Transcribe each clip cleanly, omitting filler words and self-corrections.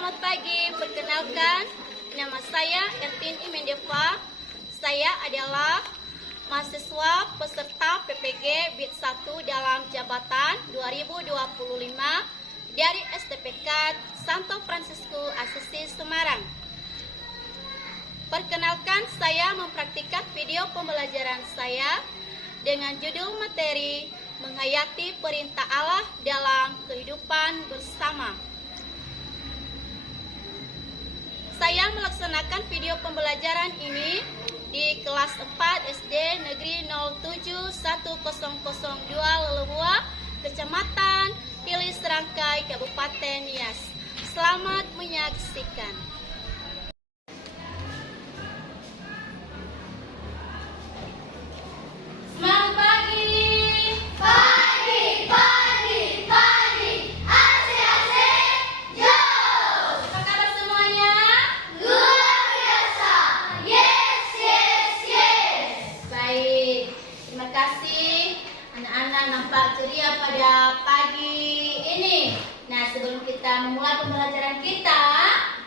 Selamat pagi, perkenalkan nama saya Ertin Imendeva. Saya adalah mahasiswa peserta PPG BIT 1 dalam jabatan 2025 dari STPK Santo Fransiskus Assisi Semarang. Perkenalkan, saya mempraktikkan video pembelajaran saya dengan judul materi menghayati perintah Allah dalam kehidupan bersama. Saya melaksanakan video pembelajaran ini di kelas 4 SD Negeri 0710002 Lelehua, Kecamatan Hilis Serangkai, Kabupaten Nias. Selamat menyaksikan. Selamat pagi. Nampak ceria pada pagi ini. Nah, sebelum kita memulai pembelajaran kita,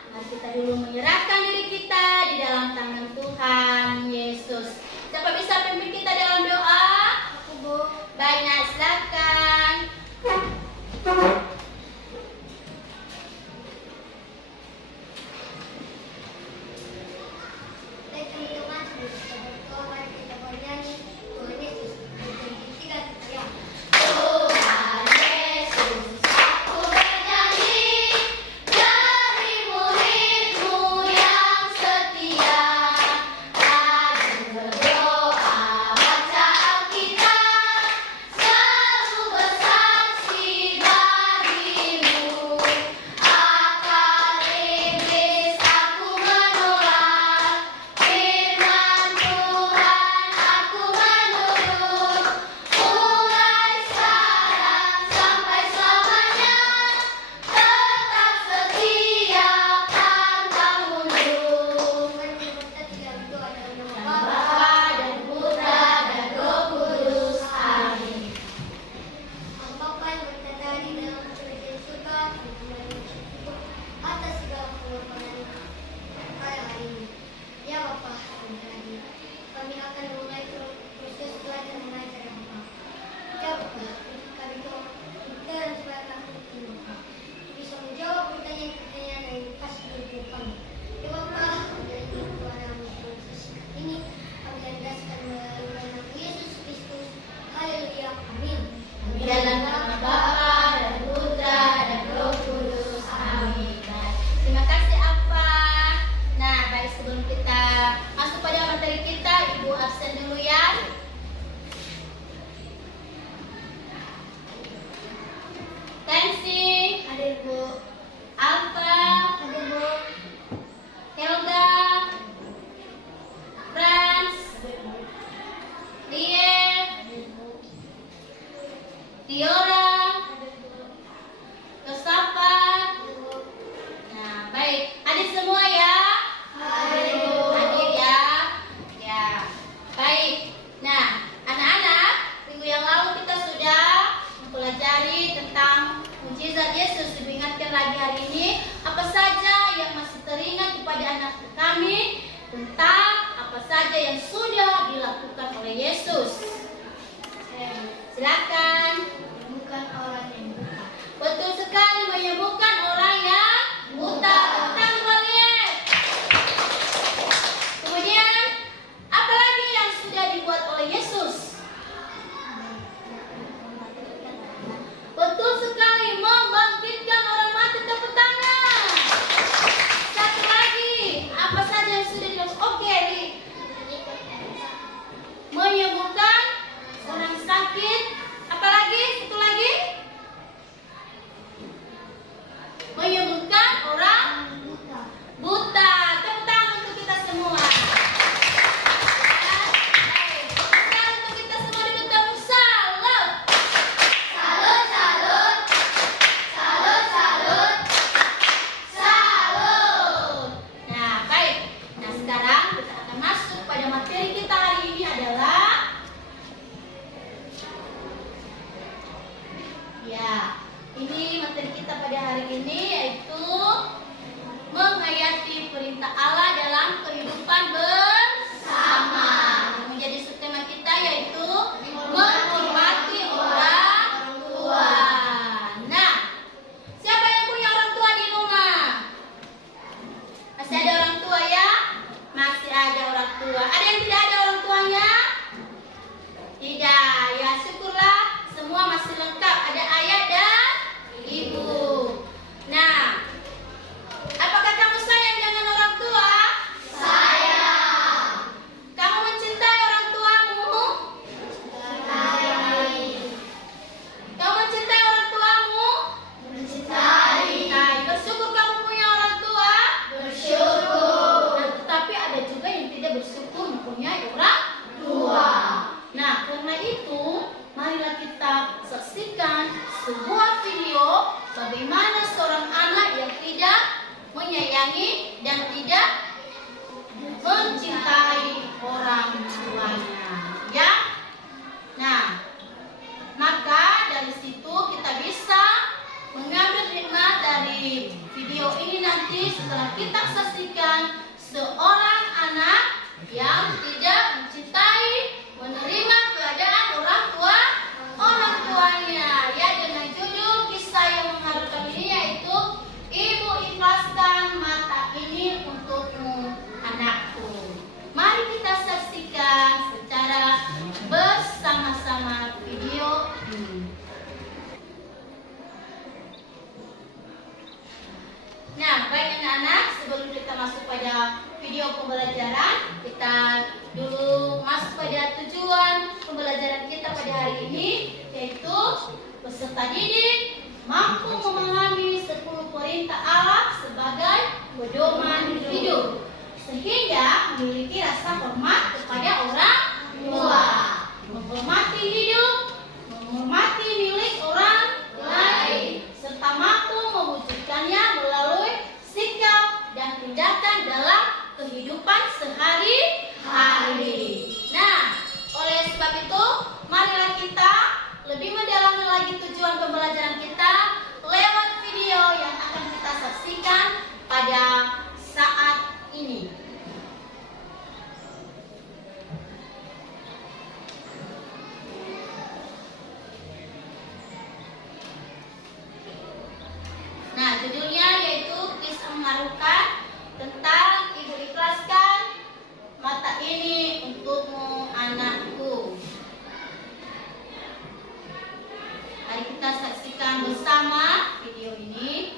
mari kita dulu menyerahkan diri kita di dalam tangan Tuhan Yesus. Siapa bisa pimpin kita dalam doa? Aku, Bu. Baik, nah, silakan. Lagi hari ini, apa saja yang masih teringat kepada anak kami tentang apa saja yang sudah dilakukan oleh Yesus? Silakan. Menyembuhkan orang yang buta. Betul sekali, menyembuhkan orang yang buta. Tentang kalian. Kemudian, apa lagi yang sudah dibuat oleh Yesus? Betul sekali, membangkitkan orang mati. Tepuk tangan. Satu lagi, apa saja yang sudah dilakukan? Oke, menyembuhkan orang sakit. Apa lagi? Satu lagi. Menyembuhkan orang buta. Tepuk tangan untuk kita semua. Untuk kita semua dengan tepuk salut. Salut, salut. Salut, salut. Salut. Nah, baik. Nah, sekarang kita akan masuk pada materi kita hari ini adalah ini materi kita pada hari ini yaitu menyayangi dan tidak mencintai orang tuanya, ya. Nah, maka dari situ kita bisa mengambil hikmah dari video ini nanti setelah kita saksikan seorang anak yang tidak mencintai, menerima keadaan orang tuanya, ya, dengan judul kisah yang mengharukan ini yaitu Ibu Ikhlaskan Mata Ini Untukmu Anakku. Mari kita saksikan secara bersama-sama video ini. Nah, baik anak-anak, sebelum kita masuk pada video pembelajaran, kita dulu masuk pada tujuan pembelajaran kita pada hari ini, yaitu peserta didik mampu memahami 10 perintah Allah sebagai pedoman hidup, sehingga memiliki rasa hormat kepada orang tua, menghormati hidup, menghormati milik orang lain, serta mampu mewujudkannya melalui sikap dan tindakan dalam kehidupan sehari-hari. Nah, oleh sebab itu, marilah kita lebih mendalami lagi tujuan pembelajaran kita lewat video yang akan kita saksikan pada saat ini. Nah, judulnya yaitu kisah mengharukan tentang Ibu Ikhlaskan Mata Ini Untukmu Anakku. Mari kita saksikan bersama video ini.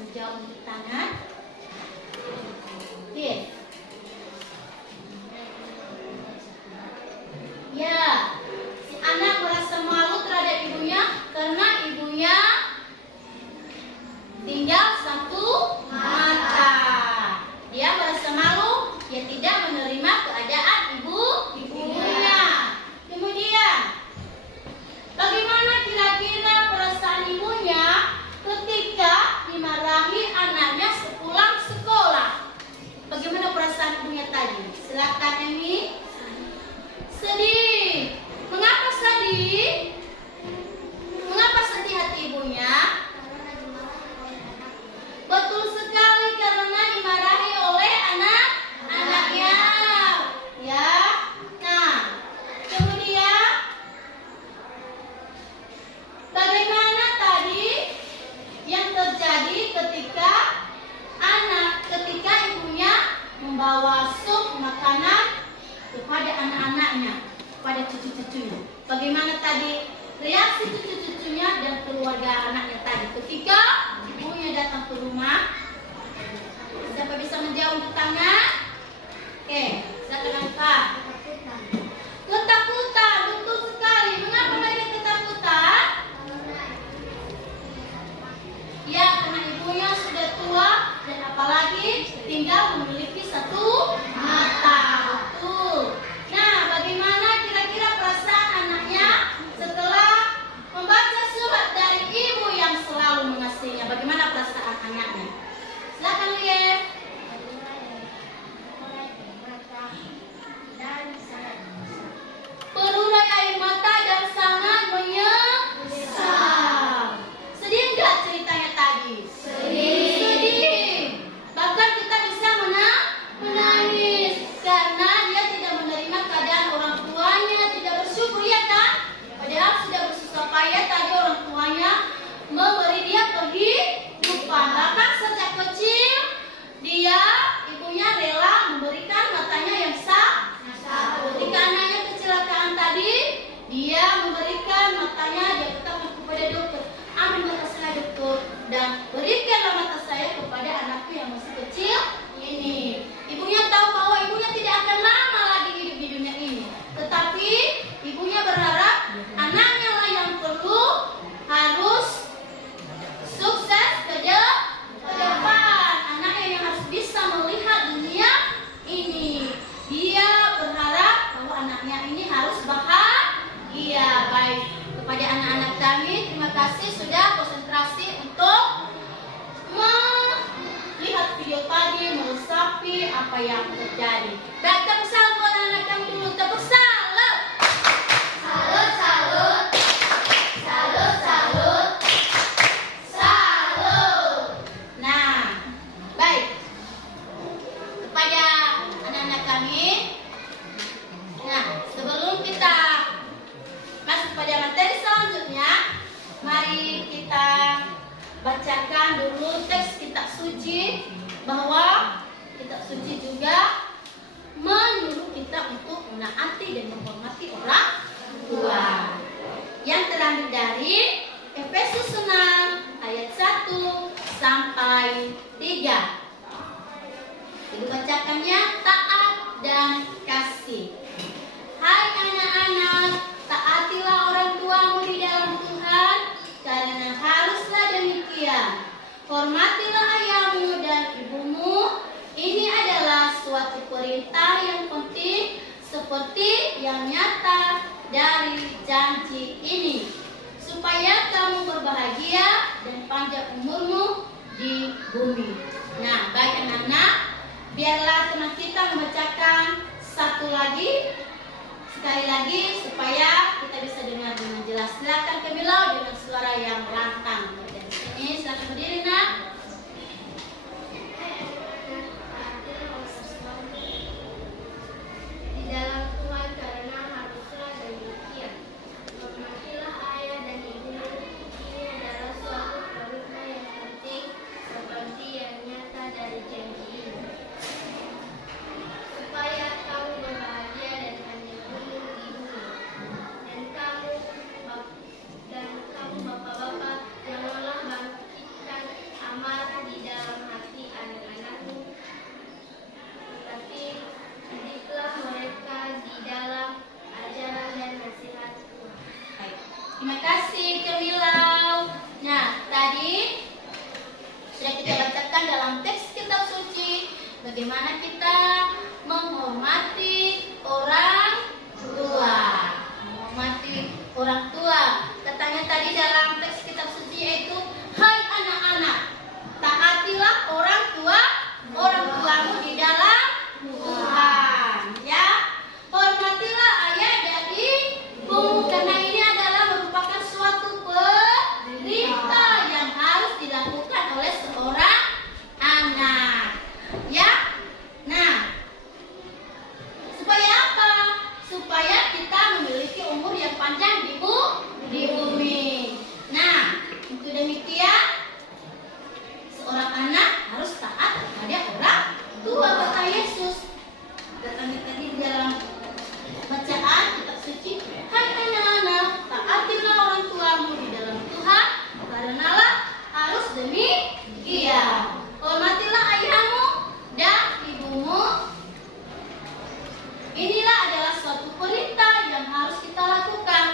menjawab untuk tangan? Oke. Ya, si anak merasa malu terhadap ibunya karena ibunya tinggal satu mata. Dia merasa malu, dia tidak menerima keadaan ibunya. Kemudian, bagaimana kira-kira perasaan ibunya ketika dimarahi anaknya sepulang sekolah? Bagaimana perasaan ibunya tadi? Silakan Emi. Sedih. Mengapa sedih? Mengapa sedih hati ibunya? Betul sekali, karena dimarahi oleh anak-anaknya. Ya. Nah, kemudian bagaimana tadi yang terjadi ketika ibunya membawa sup makanan kepada anak-anaknya, kepada cucu-cucunya? Bagaimana tadi reaksi cucu-cucunya dan keluarga anaknya tadi ketika ibunya datang ke rumah? Siapa bisa menjawab untuk tangan? Oke, silakan Pak. Ketakutan, betul sekali. Mengapa mereka ketakutan? Ya, karena ibunya sudah tua dan apalagi tinggal memiliki satu mata. Betul. Nah, bagaimana kira-kira perasaan anaknya setelah membaca surat dari ibu yang selalu mengasihinya? Bagaimana perasaan anaknya? Silakan lihat. Berurai air mata dan sangat menyesal. Sedih enggak ceritanya tadi? Sedih. Bahkan kita bisa menangis karena dia tidak menerima keadaan orang tuanya, tidak bersyukur, ya kan? Padahal sudah bersusah payah tadi orang tuanya memberi dia kehidupan. Bahkan sejak kecil ibunya rela memberikan matanya yang satu. Ketika anaknya kecelakaan tadi, dia memberikan matanya, dia katakan kepada dokter, ambil mata saya dokter, dan berikanlah mata saya kepada anakku yang masih kecil ini. Ibunya tahu bahwa ibunya tidak akan lama lagi hidup di dunia ini, tetapi ibunya berharap anaknya lah yang perlu harus sukses ke depan. Anaknya yang harus bisa melihat dunia ini. Dia berharap bahwa anaknya ini harus bahagia. Baik, kepada anak-anak kami, terima kasih sudah konsentrasi untuk melihat video tadi, meresapi apa yang terjadi. Baik, tepuk salut buat anak-anak kami dulu. Tepuk salut. Salut, salut. Salut, salut. Salut. Nah, baik. Kepada anak-anak kami, nah, sebelum kita masuk pada materi selanjutnya, mari kita bacakan dulu teks kitab suci, bahwa kitab suci juga menyuruh kita untuk menaati dan menghormati orang tua. Yang terambil dari Efesus 6 ayat 1 sampai 3. Dibacakannya taat dan kasih. Hai anak-anak, taatilah orang tuamu di dalam Tuhan, karena haruslah demikian. Hormatilah ayahmu dan ibumu. Ini adalah suatu perintah yang penting, seperti yang nyata dari janji ini, supaya kamu berbahagia dan panjang umurmu di bumi. Nah, baik anak-anak, biarlah teman kita membacakan sekali lagi supaya kita bisa dengar dengan jelas. Silakan Kemilau dengan suara yang lantang. Dari sini silakan berdiri, nak. Di dalam Tuhan, karena haruslah demikian. Hormatilah ayah dan ibumu. Ini adalah suatu perintah yang penting, seperti yang nyata dari janji ini, supaya kamu berbahagia dan panjang umur di bumi. Dan kamu bapak-bapak, janganlah bangkitkan amarah menghormati orang tua. Menghormati orang tua. Katanya tadi dalam teks kitab suci yaitu, hai anak-anak, taatilah orang tuamu di dalam Tuhan. Ya, hormatilah ayah dan ibu, karena ini adalah merupakan suatu perintah yang harus dilakukan oleh seorang anak. Ya, nah, supaya apa? Supaya kita memiliki umur yang panjang di bumi. Nah, untuk demikian seorang anak harus taat kepada orang tua, kata Yesus. Katanya tadi dalam bacaan kitab suci, hai anak-anak, taatilah orang tuamu di dalam Tuhan, karenalah harus demikian. Hormatilah ayahmu dan ibumu. Inilah adalah suatu perintah yang harus kita lakukan.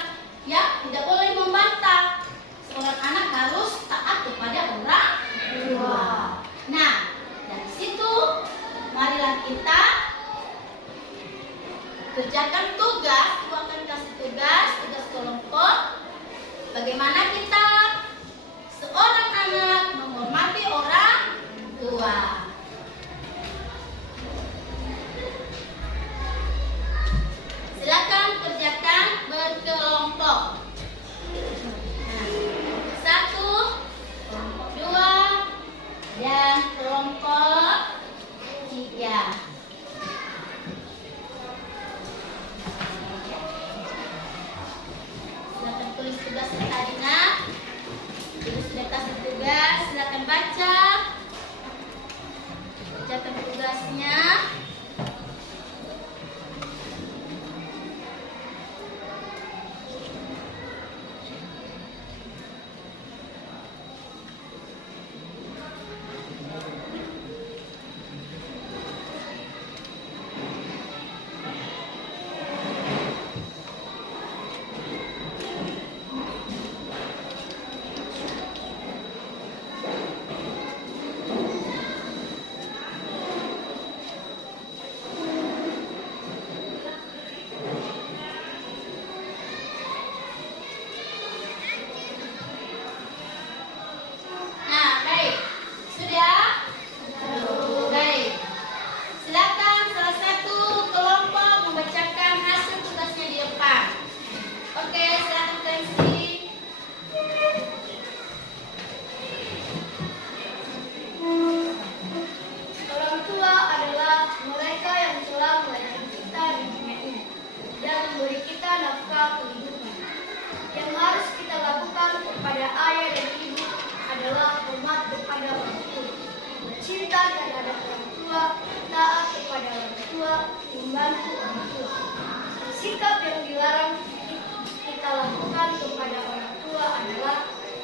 Ya, tidak boleh membantah. Seorang anak harus taat kepada orang tua. Nah, dari situ marilah kita kerjakan tugas. Aku akan kasih tugas kelompok. Bagaimana kita seorang anak menghormati orang tua. Silakan kerjakan berkelompok. Nah, 1, kelompok 2, dan kelompok 3. Silakan tulis tugasnya tadi, nak. Ibu sudah kasih tugas, silakan baca. Kerjakan tugasnya. Membantu orang tua. Sikap yang dilarang kita lakukan kepada orang tua adalah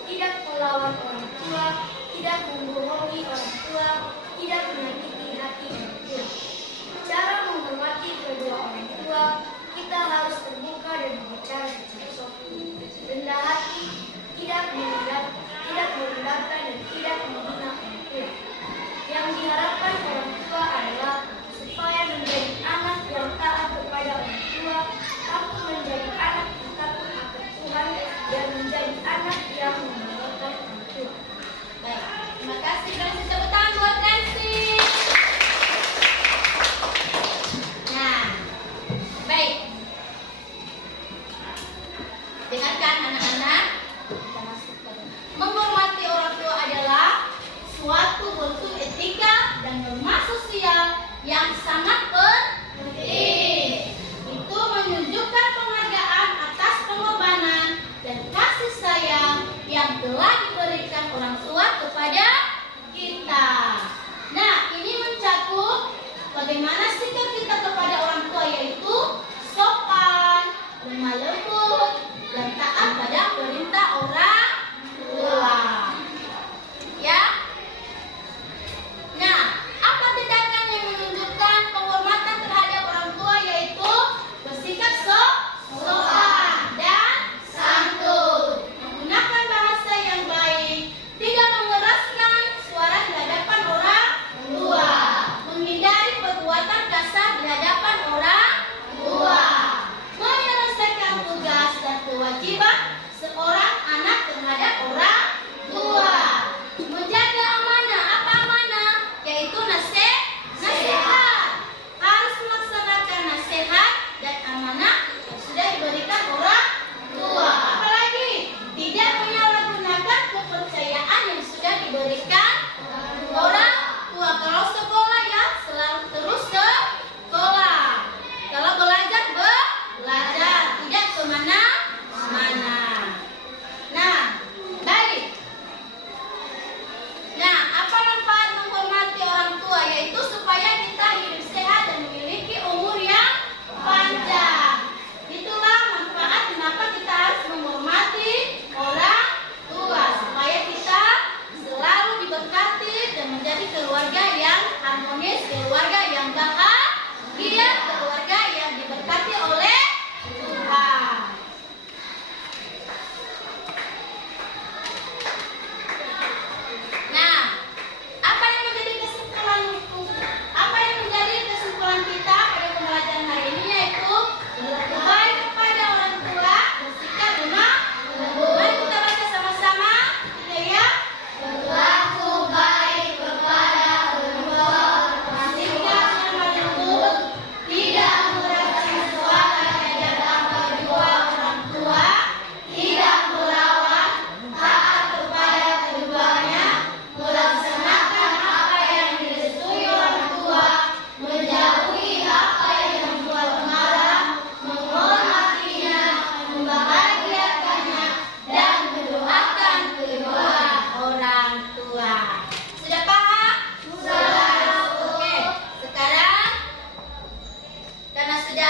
tidak melawan orang tua, tidak membohongi orang tua, tidak menyakiti hati orang tua. Cara menghormati kedua orang tua, kita harus terbuka dan berbicara secara sopan, rendah hati, tidak merendahkan dan tidak menghina orang tua. Yang diharapkan orang tua adalah supaya menjadi anak yang taat kepada orang tua, takut menjadi anak yang takut akan Tuhan, dan menjadi anak yang memuliakan orang tua. Baik, terima kasih. Kasih tepuk tangan buat Nancy.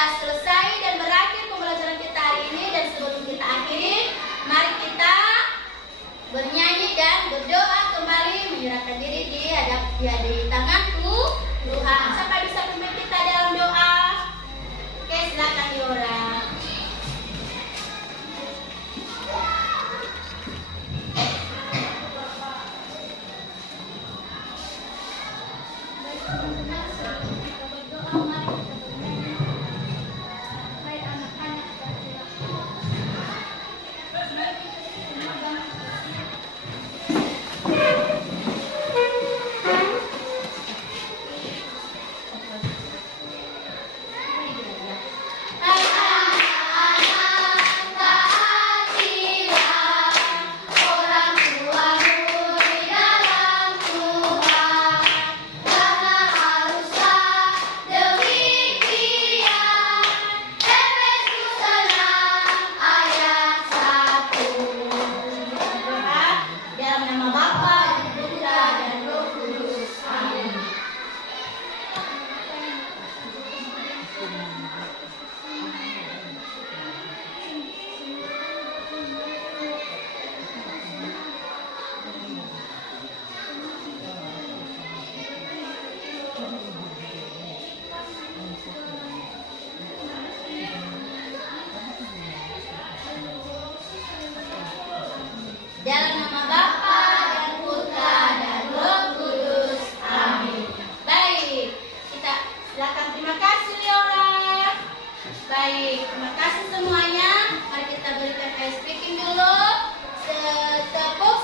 sudah selesai dan berakhir pembelajaran kita hari ini, dan sebelum kita akhiri, mari kita bernyanyi dan berdoa kembali, menyerahkan diri di tanganku Tuhan. Siapa bisa pimpin kita dalam doa? Oke, silakan Yora. Dalam nama Bapa dan Putra dan Roh Kudus. Amin. Baik, kita silakan. Terima kasih Leora. Baik, terima kasih semuanya. Mari kita berikan ice speaking dulu. Tepuk